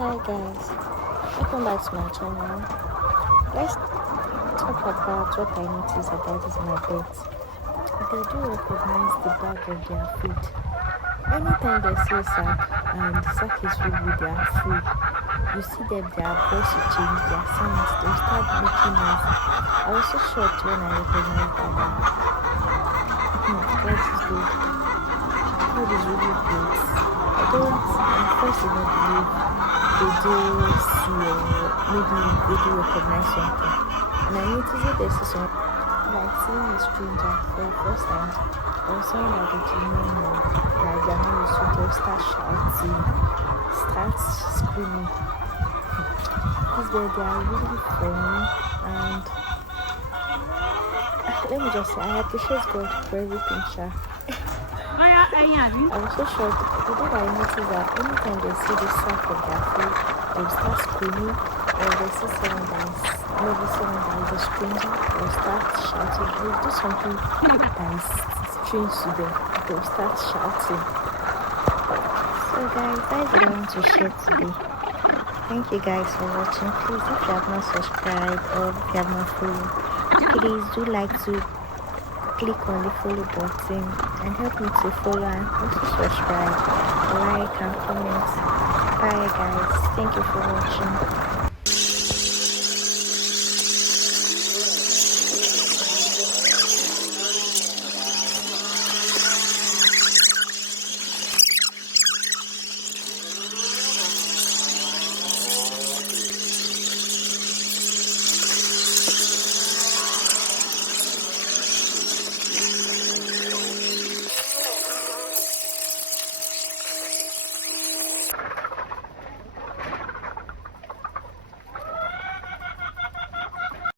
Hi guys, welcome back to my channel. Let's talk about what I notice about this my pets. They do recognize the bag of their food. Anytime they see a sack and the sack is filled with their food, you see them, their voice will change, their sounds, they start making noise. I was so shocked when I recognized that. God is good. God is really great. I don't, at first, I don't believe they do see or maybe they do recognize something. And I noticed that there's some, like seeing a stranger for the first time or someone that they do not know, that they are not used to, they'll start shouting, start screaming. These birds, they are really funny, and let me just say, I appreciate God for everything, sha. I was so shocked. The day I noticed that anytime they see the sack of their food, they will start screaming, or they see someone that is maybe someone that is a stranger, they will start shouting. They will do something that is strange to them. They will start shouting. So guys, that is what I want to share today. Thank you guys for watching. Please, if you have not subscribed or if you have not followed, please do like to click on the follow button and help me to follow and also subscribe, like and comment. Bye guys, thank you for watching.